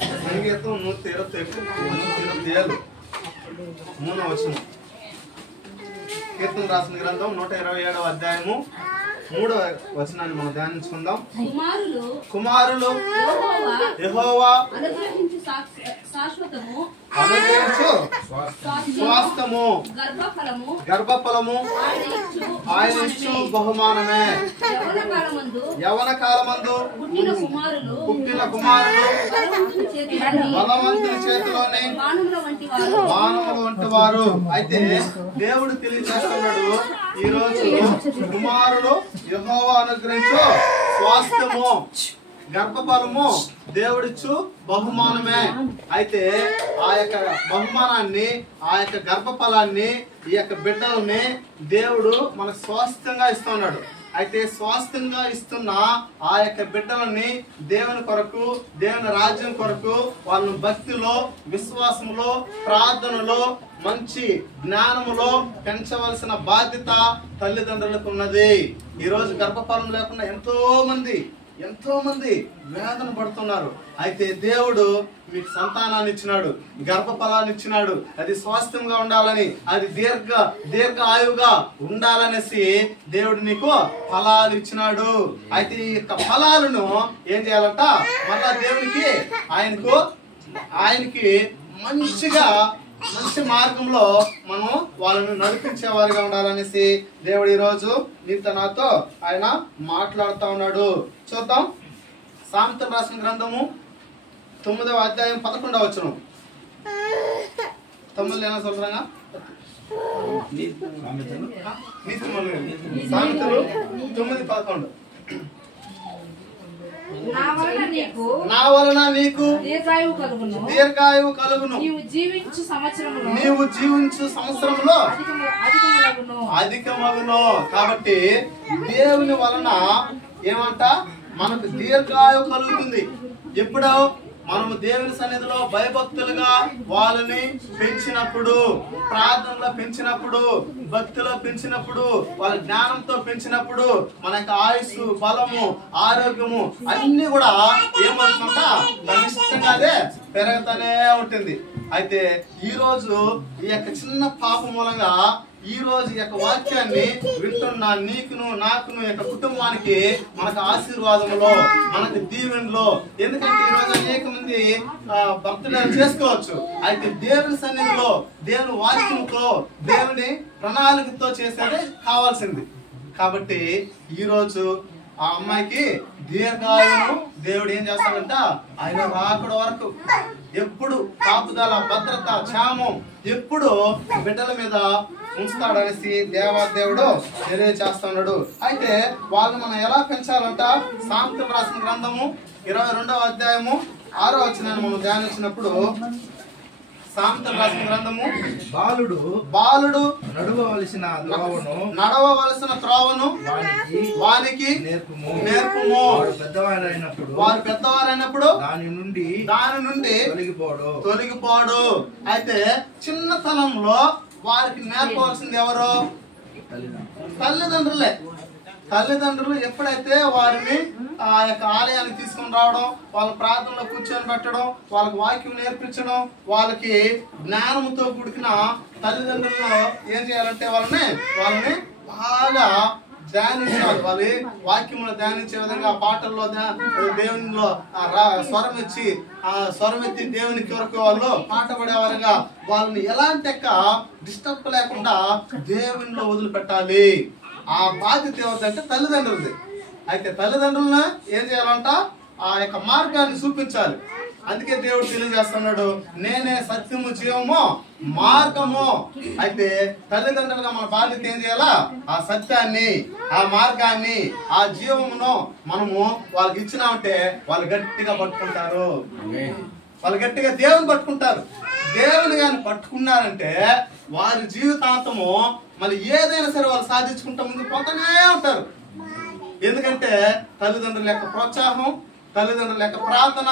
సంగీతం 127 3వ వచనం. కీర్తన రాసిన గ్రంథం 127వ అధ్యాయము 3వ వచనాన్ని మనం ధ్యానించుకుందాం. కుమారులు యెహోవా అనుగ్రహించు స్వాస్థ్యము గర్భఫలము ఆయన ఇచ్చు బహుమానమే. యవన కాలమందు పుట్టిన కుమారులు బలవంతుని చేతిలోనే మానవుల వంటి వారు. అయితే దేవుడు తెలియజేస్తున్నాడు, ఈ రోజు కుమారుడు యెహోవా అనుగ్రహించు స్వాస్థ్యము గర్భఫలము దేవుడిచ్చు బహుమానమే. అయితే ఆ యొక్క బహుమానాన్ని, ఆ యొక్క గర్భఫలాన్ని, ఈ యొక్క బిడ్డల్ని దేవుడు మనకు స్వాస్థ్యంగా ఇస్తున్నాడు. అయితే స్వాస్థ్యంగా ఇస్తున్న ఆ యొక్క బిడ్డలని దేవుని కొరకు, దేవుని రాజ్యం కొరకు వాళ్ళని భక్తిలో, విశ్వాసంలో, ప్రార్థనలో, మంచి జ్ఞానములో పెంచవలసిన బాధ్యత తల్లిదండ్రులకు ఉన్నది. ఈరోజు గర్భఫలం లేకుండా ఎంతో మంది వేదన పడుతున్నారు. అయితే దేవుడు మీకు సంతానాన్ని ఇచ్చినాడు, గర్భఫలాన్ని ఇచ్చినాడు. అది స్వాస్థ్యంగా ఉండాలని, అది దీర్ఘ ఆయువుగా ఉండాలనేసి దేవుడు నీకు ఫలాలు ఇచ్చినాడు. అయితే ఈ యొక్క ఫలాలను ఏం చేయాలంట? మళ్ళా దేవునికి ఆయనకి మంచి మార్గంలో మనం వాళ్ళని నడిపించేవారిగా ఉండాలనేసి దేవుడు ఈరోజు నీతో నాతో ఆయన మాట్లాడుతూ ఉన్నాడు. చూద్దాం. సామెతలు రాసిన గ్రంథము 9వ అధ్యాయం 11వ వచనం. 9 ఏనా సంవత్సరంగా సామెతలు 9:11. నా వలన నీకు దీర్ఘాయువు కలుగును, నీవు జీవించు సంవత్సరంలో అధికమగును. కాబట్టి దేవుని వలన ఏమంట? మనకు దీర్ఘాయువు కలుగుతుంది. ఎప్పుడో మనము దేవుని సన్నిధిలో భయభక్తులుగా వాళ్ళని పెంచినప్పుడు, ప్రార్థనలో పెంచినప్పుడు, భక్తిలో పెంచినప్పుడు, వాళ్ళ జ్ఞానంతో పెంచినప్పుడు మన యొక్క ఆయుస్సు, బలము, ఆరోగ్యము అన్ని కూడా ఏమవుతుందంట? కనిష్టంగానే పెరుగుతూనే ఉంటుంది. అయితే ఈ రోజు ఈ యొక్క చిన్న పాప మూలంగా ఈ రోజు యొక్క వాక్యాన్ని వింటున్న నీకును, నాకును, యొక్క కుటుంబానికి మనకు ఆశీర్వాదములో, మనకు దీవెనలో. ఎందుకంటే ఈ రోజు అనేక మంది భక్తులు చేసుకోవచ్చు. అయితే దేవుని సన్నిధిలో, దేవుని వాక్యంతో, దేవుని ప్రణాళికతో చేసేదే కావాల్సింది. కాబట్టి ఈ రోజు ఆ అమ్మాయికి దీర్ఘాయువును దేవుడు ఏం చేస్తాడంట? ఆయన రాకడ వరకు ఎప్పుడు కాపుదల, భద్రత, క్షేమం ఎప్పుడు బిడ్డల మీద ఉంచుతాడనేసి దేవాదేవుడు తెలియజేస్తున్నాడు. అయితే వాళ్ళు మనం ఎలా పెంచాలంట? సామెతలు రాసిన గ్రంథము 22వ అధ్యాయము 6వ వచనాన్ని మనం ధ్యానించినప్పుడు, సామెతలు రాసిన గ్రంథము, బాలుడు నడవవలసిన త్రోవను వానికి నేర్పుము. వారు పెద్దవారైనప్పుడు దాని నుండి తొలగిపోడు. అయితే చిన్నతనంలో వారికి నేర్పవలసింది ఎవరు? తల్లిదండ్రులు ఎప్పుడైతే వారిని ఆ యొక్క ఆలయానికి తీసుకొని రావడం, వాళ్ళ ప్రార్థనలో కూర్చొని పెట్టడం, వాళ్ళకి వాక్యం నేర్పించడం, వాళ్ళకి జ్ఞానంతో కూడిన తల్లిదండ్రులను ఏం చేయాలంటే వాళ్ళని బాగా ధ్యానించాలి. వాళ్ళ వాక్యంలో ధ్యానించే విధంగా, పాటల్లో దేవునిలో స్వరం ఎత్తి దేవునికి వరకు వాళ్ళు పాట పడేవారుగా వాళ్ళని ఎలాంటి డిస్టర్బ్ లేకుండా దేవునిలో వదిలిపెట్టాలి. ఆ బాధ్యత ఎవరిదంటే తల్లిదండ్రులది. అయితే తల్లిదండ్రులను ఏం చేయాలంట? ఆ యొక్క మార్గాన్ని చూపించాలి. అందుకే దేవుడు తెలియజేస్తున్నాడు, నేనే సత్యము, జీవము, మార్గము. అయితే తల్లిదండ్రులుగా మన బాధ్యత ఏం చేయాలా? ఆ సత్యాన్ని, ఆ మార్గాన్ని, ఆ జీవమును మనము వాళ్ళకి ఇచ్చినామంటే వాళ్ళు గట్టిగా పట్టుకుంటారు. వాళ్ళు గట్టిగా దేవుని పట్టుకుంటారు. దేవుని కానీ పట్టుకున్నారంటే వారి జీవితాంతము మళ్ళీ ఏదైనా సరే వాళ్ళు సాధించుకుంటా ముందు పోతానే ఉంటారు. ఎందుకంటే తల్లిదండ్రుల యొక్క ప్రోత్సాహం, తల్లిదండ్రుల యొక్క ప్రార్థన,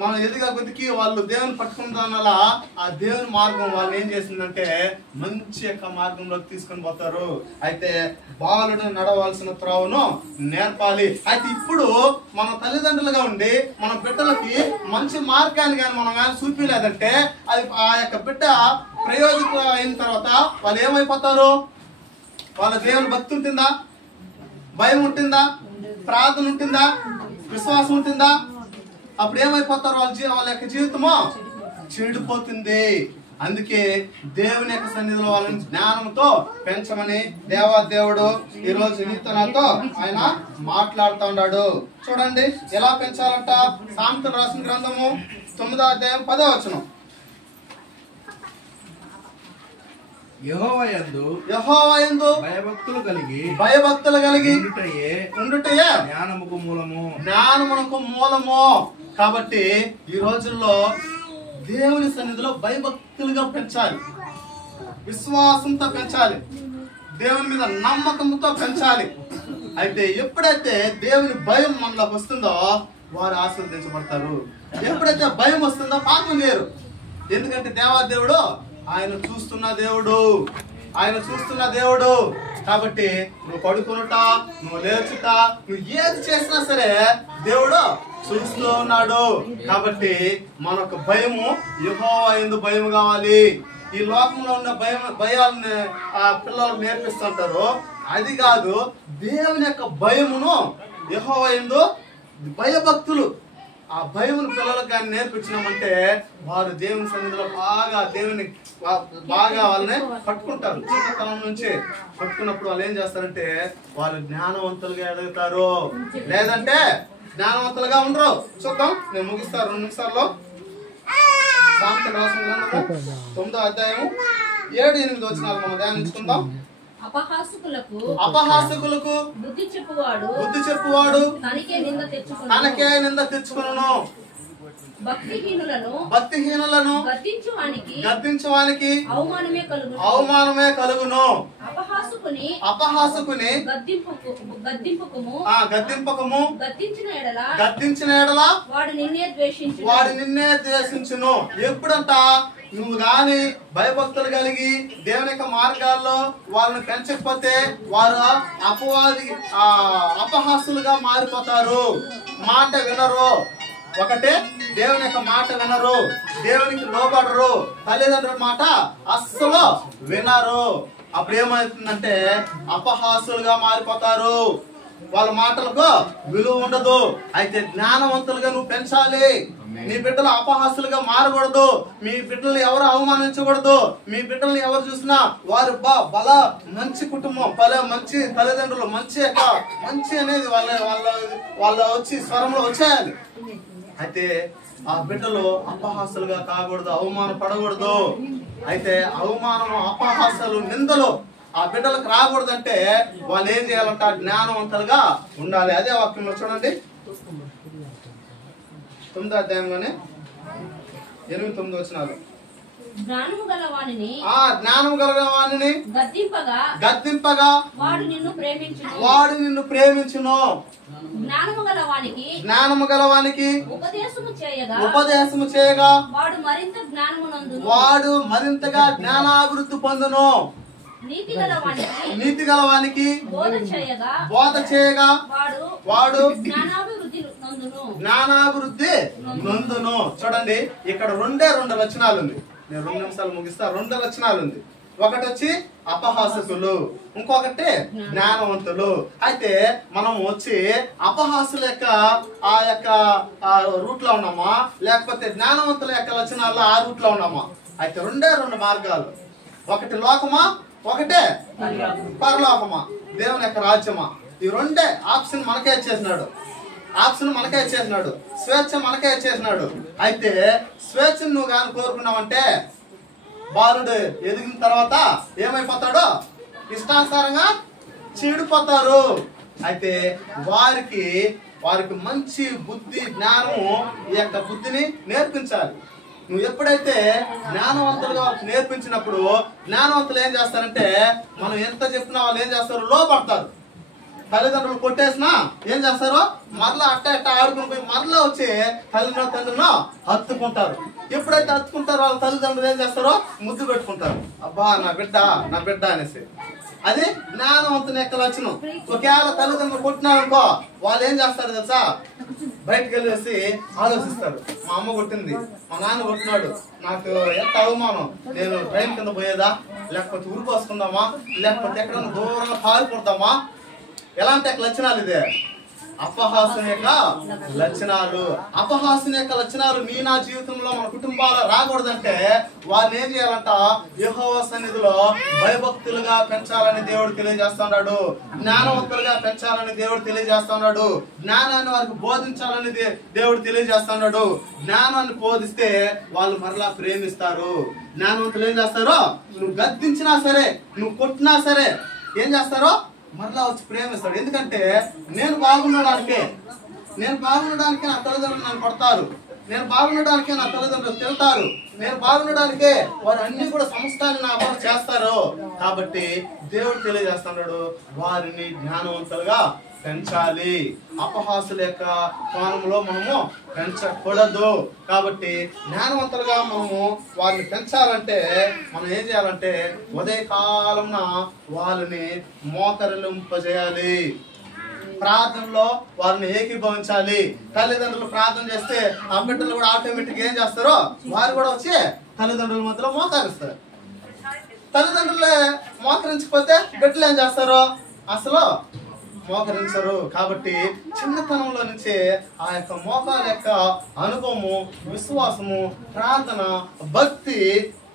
మనం ఎదిగా కొద్దికి వాళ్ళు దేవుని పట్టుకున్న ఆ దేవుని మార్గం వాళ్ళు ఏం చేసిందంటే మంచి యొక్క మార్గంలోకి తీసుకొని పోతారు. అయితే బాలుడు నడవలసిన త్రోవను నేర్పాలి. అయితే ఇప్పుడు మన తల్లిదండ్రులుగా ఉండి మన బిడ్డలకి మంచి మార్గాన్ని కానీ మనం కానీ చూపించలేదంటే అది ఆ యొక్క బిడ్డ ప్రయోజకులు అయిన తర్వాత వాళ్ళు ఏమైపోతారు? వాళ్ళ దేవుని భక్తి ఉంటుందా? భయం ఉంటుందా? ప్రార్థన ఉంటుందా? విశ్వాసం ఉంటుందా? అప్పుడు ఏమైపోతారు? వాళ్ళ యొక్క జీవితము చెడిపోతుంది. అందుకే దేవుని యొక్క సన్నిధిలో వాళ్ళని జ్ఞానంతో పెంచమని దేవాదేవుడు ఈ రోజు నీతో నాతో ఆయన మాట్లాడుతూ ఉన్నాడు. చూడండి ఎలా పెంచాలంట. సామెతలు రాసిన గ్రంథము 9వ అధ్యాయం 10వ వచనం. యెహోవా యందు భయభక్తులు కలిగి ఉండుటయే జ్ఞానమునకు మూలము. కాబట్టి ఈ రోజుల్లో దేవుని సన్నిధిలో భయభక్తులుగా పెంచాలి, విశ్వాసంతో పెంచాలి, దేవుని మీద నమ్మకంతో పెంచాలి. అయితే ఎప్పుడైతే దేవుని భయం మనలోకి వస్తుందో వారు ఆశీర్వదించబడతారు. ఎప్పుడైతే భయం వస్తుందో పాపం చేయరు. ఎందుకంటే దేవాదేవుడు ఆయన చూస్తున్న దేవుడు. కాబట్టి నువ్వు పడుకునుట, నువ్వు లేచుట, నువ్వు ఏది చేసినా సరే దేవుడు చూస్తూ ఉన్నాడు. కాబట్టి మనకు భయము యెహోవా యందు భయం కావాలి. ఈ లోకంలో ఉన్న భయాలను ఆ పిల్లలకు నేర్పిస్తుంటారు. అది కాదు, దేవుని యొక్క భయమును యెహోవా యందు భయభక్తులు, ఆ భయమును పిల్లలకు కానీ నేర్పించినామంటే వారు దేవుని సన్నిధిలో బాగా వాళ్ళని పట్టుకుంటారు. చిన్నతనం నుంచి పట్టుకున్నప్పుడు వాళ్ళు ఏం చేస్తారంటే వాళ్ళు జ్ఞానవంతులుగా ఎదుగుతారు, లేదంటే జ్ఞానవంతులుగా ఉండరు. చూద్దాం, నేను ముగిస్తాను 2 నిమిషాల్లో. సామెతలు రాసిన గ్రంథము 9వ అధ్యాయం 7-8 వచనాలు మనం ధ్యానించుకుందాం. అపహాసకులకు బుద్ధి చెప్పువాడు తనకే నింద తెచ్చుకొనును. భక్తిహీనులను గద్దించువానికి అవమానమే కలుగును. అపహాసకుని గద్దింపకము, గద్దించిన ఎడల వాడు నిన్నే ద్వేషించును. ఎప్పుడంట నువ్వు గాని భయభక్తులు కలిగి దేవుని యొక్క మార్గాల్లో వాళ్ళని పెంచకపోతే వారు అపహాసులుగా మారిపోతారు. మాట వినరు. ఒకటే, దేవుని యొక్క మాట వినరు, దేవునికి లోబడరు, తల్లిదండ్రుల మాట అస్సలు వినరు. అప్పుడు ఏమవుతుందంటే అపహాసులుగా మారిపోతారు. వాళ్ళ మాటలకు విలువ ఉండదు. అయితే జ్ఞానవంతులుగా నువ్వు పెంచాలి. మీ బిడ్డలు అపహాసులుగా మారకూడదు. మీ బిడ్డల్ని ఎవరు అవమానించకూడదు. మీ బిడ్డల్ని ఎవరు చూసినా వారు మంచి కుటుంబం, మంచి తల్లిదండ్రులు, మంచి అనేది వాళ్ళ వచ్చి స్వరంలో వచ్చేయాలి. అయితే ఆ బిడ్డలు అపహాసులుగా కాకూడదు, అవమానం పడకూడదు. అయితే అవమానం, అపహాసాలు, నిందలు ఆ బిడ్డలకు రాకూడదంటే వాళ్ళు ఏం చేయాలంట? జ్ఞానవంతులుగా ఉండాలి. అదే వాక్యంలో చూడండి 9వ అధ్యాయంలోనే 8-9 వచనాలు. జ్ఞానము గలవానిని గద్దింపగా వాడు నిన్ను ప్రేమించును. జ్ఞానము గలవానికి ఉపదేశము చేయగా వాడు మరింతగా జ్ఞానాభివృద్ధి పొందును. నీతి గలవానికి బోధ చేయగా వాడు జ్ఞానాభివృద్ధి నొందును. చూడండి, ఇక్కడ 2 వచనాలు ఉంది. నేను 2 నిమిషాలు ముగిస్తా. 2 వచనాలు ఉంది. ఒకటి వచ్చి అపహాసకులు, ఇంకొకటి జ్ఞానవంతులు. అయితే మనం వచ్చి అపహాసుల యొక్క ఆ యొక్క రూట్ లో ఉన్నామా, లేకపోతే జ్ఞానవంతుల యొక్క లక్షణాల్లో ఆ రూట్ లో ఉన్నామా? అయితే 2 మార్గాలు. ఒకటి లోకమా, ఒకటే పరలోకమా, దేవుని యొక్క రాజ్యమా. ఈ 2 ఆప్షన్ మనకే ఇచ్చేసినాడు. స్వేచ్ఛ మనకే ఇచ్చేసినాడు. అయితే స్వేచ్ఛను నువ్వు కానీ కోరుకున్నావంటే బాలుడు ఎదిగిన తర్వాత ఏమైపోతాడో ఇష్టానుసారంగా చెడిపోతారు. అయితే వారికి మంచి బుద్ధి, జ్ఞానము, ఈ యొక్క బుద్ధిని నేర్పించాలి. నువ్వు ఎప్పుడైతే జ్ఞానవంతులుగా నేర్పించినప్పుడు జ్ఞానవంతులు ఏం చేస్తారంటే మనం ఎంత చెప్పినా వాళ్ళు ఏం చేస్తారు? లోపడతారు. తల్లిదండ్రులు కొట్టేసినా ఏం చేస్తారు, మరలా అట్ట ఆడుకుని పోయి మరలా వచ్చి తండ్రినో హత్తుకుంటారు. ఎప్పుడైతే హత్తుకుంటారో వాళ్ళ తల్లిదండ్రులు ఏం చేస్తారో ముద్దు పెట్టుకుంటారు, అబ్బా నా బిడ్డ అనేసి. అది జ్ఞానవంతుని యొక్క లక్షణం. ఒకవేళ తల్లిదండ్రులు కొట్టినారనుకో వాళ్ళు ఏం చేస్తారు తెలుసా, బయటకు వెళ్ళేసి ఆలోచిస్తారు, మా అమ్మ కొట్టింది, మా నాన్న కొట్టినాడు, నాకు ఎంత అవమానం, నేను ట్రైన్ కింద పోయేదా, లేకపోతే ఉరిపోసుకుందామా, లేకపోతే ఎక్కడన్నా దూరంగా పారిపోతామా. ఎలాంటి లక్షణాలు ఇదే, అపహాసం యొక్క లక్షణాలు. అపహాసం యొక్క లక్షణాలు నీ నా జీవితంలో మన కుటుంబాల్లో రాకూడదంటే వారిని ఏం చేయాలంట, యెహోవా సన్నిధిలో భయభక్తులుగా పెంచాలని దేవుడు తెలియజేస్తున్నాడు. జ్ఞానవంతులుగా పెంచాలని దేవుడు తెలియజేస్తున్నాడు. జ్ఞానాన్ని వారికి బోధించాలని దేవుడు తెలియజేస్తున్నాడు. జ్ఞానాన్ని బోధిస్తే వాళ్ళు మరలా ప్రేమిస్తారు. జ్ఞానవంతులు ఏం చేస్తారో, నువ్వు గద్దించినా సరే, నువ్వు కొట్టినా సరే ఏం చేస్తారో మరలా వచ్చి ప్రేమిస్తాడు. ఎందుకంటే నేను బాగుండడానికే నా తల్లిదండ్రులు నన్ను కొడతారు, నేను బాగుండడానికే నా తల్లిదండ్రులు తిడతారు, నేను బాగుండడానికే వారు అన్ని కూడా సంస్థాన్ని నా కోసం చేస్తారు. కాబట్టి దేవుడు తెలియజేస్తున్నాడు, వారిని జ్ఞానవంతులుగా పెంచాలి. అపహాసుల యొక్క కోణంలో మనము పెంచకూడదు. కాబట్టి జ్ఞానవంతులుగా మనము వారిని పెంచాలంటే మనం ఏం చేయాలంటే ఉదయకాలంన వాళ్ళని మోకరిల్లింపజేయాలి, ప్రార్థనలో వారిని ఏకీభవించాలి. తల్లిదండ్రులు ప్రార్థన చేస్తే ఆ బిడ్డలు కూడా ఆటోమేటిక్ ఏం చేస్తారో వారు కూడా వచ్చి తల్లిదండ్రుల మధ్యలో మోకరిస్తారు. తల్లిదండ్రులే మోకరించకపోతే బిడ్డలు ఏం చేస్తారో అసలు మోకరించరు. కాబట్టి చిన్నతనంలో నుంచే ఆ యొక్క మోకాల యొక్క అనుభవము, విశ్వాసము, ప్రార్థన, భక్తి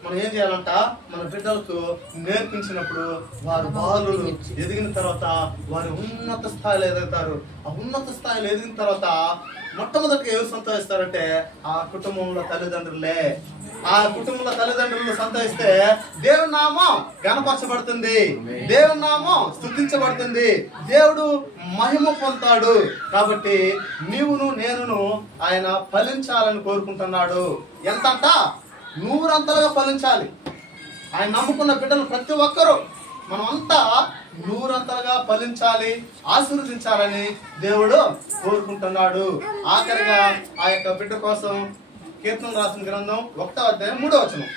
మనం ఏం చేయాలంట మన బిడ్డలకు నేర్పించినప్పుడు వారు బాలురు ఎదిగిన తర్వాత వారు ఉన్నత స్థాయిలో ఎదుగుతారు. ఆ ఉన్నత స్థాయిలో ఎదిగిన తర్వాత మొట్టమొదటిగా ఎవరు సంతోషిస్తారంటే ఆ కుటుంబంలో తల్లిదండ్రులే. ఆ కుటుంబంలో తల్లిదండ్రులు సంతోషిస్తే దేవుని నామం గణపరచబడుతుంది, దేవుని నామం స్తుతించబడుతుంది, దేవుడు మహిమ పొందుతాడు. కాబట్టి నీవును నేనును ఆయన ఫలించాలని కోరుకుంటున్నాడు. ఎంతంట 100 ఫలించాలి. ఆయన నమ్ముకున్న బిడ్డలు ప్రతి ఒక్కరూ మనమంతా 100 ఫలించాలి, ఆశీర్వదించాలని దేవుడు కోరుకుంటున్నాడు. ఆఖరిగా ఆ యొక్క బిడ్డ కోసం కీర్తన రాసిన గ్రంథం 1వ అధ్యాయం 3వ వచనం.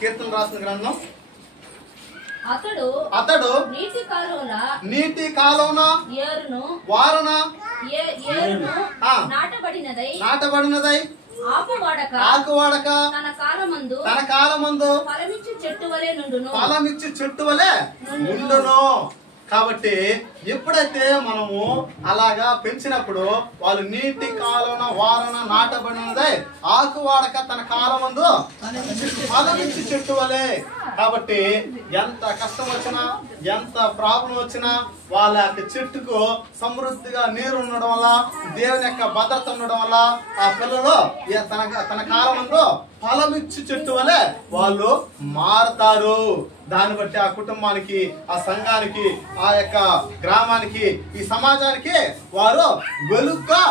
కీర్తన రాసిన గ్రంథం అతడు నీటి కాలువన వారన నాటబడినదై ఆకువాడక తన కాలమందు ఫలమిచ్చి చెట్టు వలె నుండును. కాబట్టి ఎప్పుడైతే మనము అలాగా పెంచినప్పుడు వాళ్ళు నీటి కాలువన వారన నాటబడినదై ఆకువాడక తన కాలమందు ఫలమిచ్చి చెట్టు వలె. కాబట్టి ఎంత కష్టం వచ్చినా ఎంత ప్రాబ్లం వచ్చినా వాళ్ళ యొక్క చెట్టుకు సమృద్ధిగా నీరు ఉండడం వల్ల, దేవుని యొక్క భద్రత ఉండడం వల్ల ఆ పిల్లలు తన కాలమందు ఫలమిచ్చి చెట్టు వలె వాళ్ళు మారుతారు. దాన్ని బట్టి ఆ కుటుంబానికి, ఆ సంఘానికి, ఆ యొక్క గ్రామానికి, ఈ సమాజానికి వారు వెలుగుగా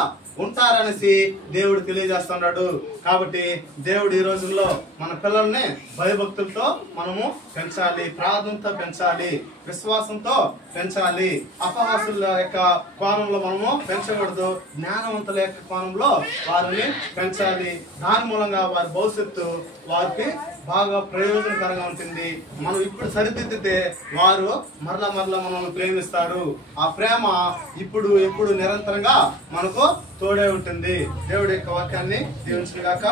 ఉంటారనేసి దేవుడు తెలియజేస్తున్నాడు. కాబట్టి దేవుడు ఈ రోజుల్లో మన పిల్లల్ని భయభక్తులతో మనము పెంచాలి, ప్రార్థనతో పెంచాలి, విశ్వాసంతో పెంచాలి. అపహాసుల యొక్క కోణంలో మనము పెంచకూడదు, జ్ఞానవంతుల యొక్క కోణంలో వారిని పెంచాలి. దాని మూలంగా వారి భవిష్యత్తు వారికి బాగా ప్రయోజనకరంగా ఉంటుంది. మనం ఇప్పుడు సరిదిద్దితే వారు మరలా మనల్ని ప్రేమిస్తారు. ఆ ప్రేమ ఇప్పుడు ఎప్పుడు నిరంతరంగా మనకు తోడే ఉంటుంది. దేవుడి యొక్క వాక్యాన్ని దీవించుగాక.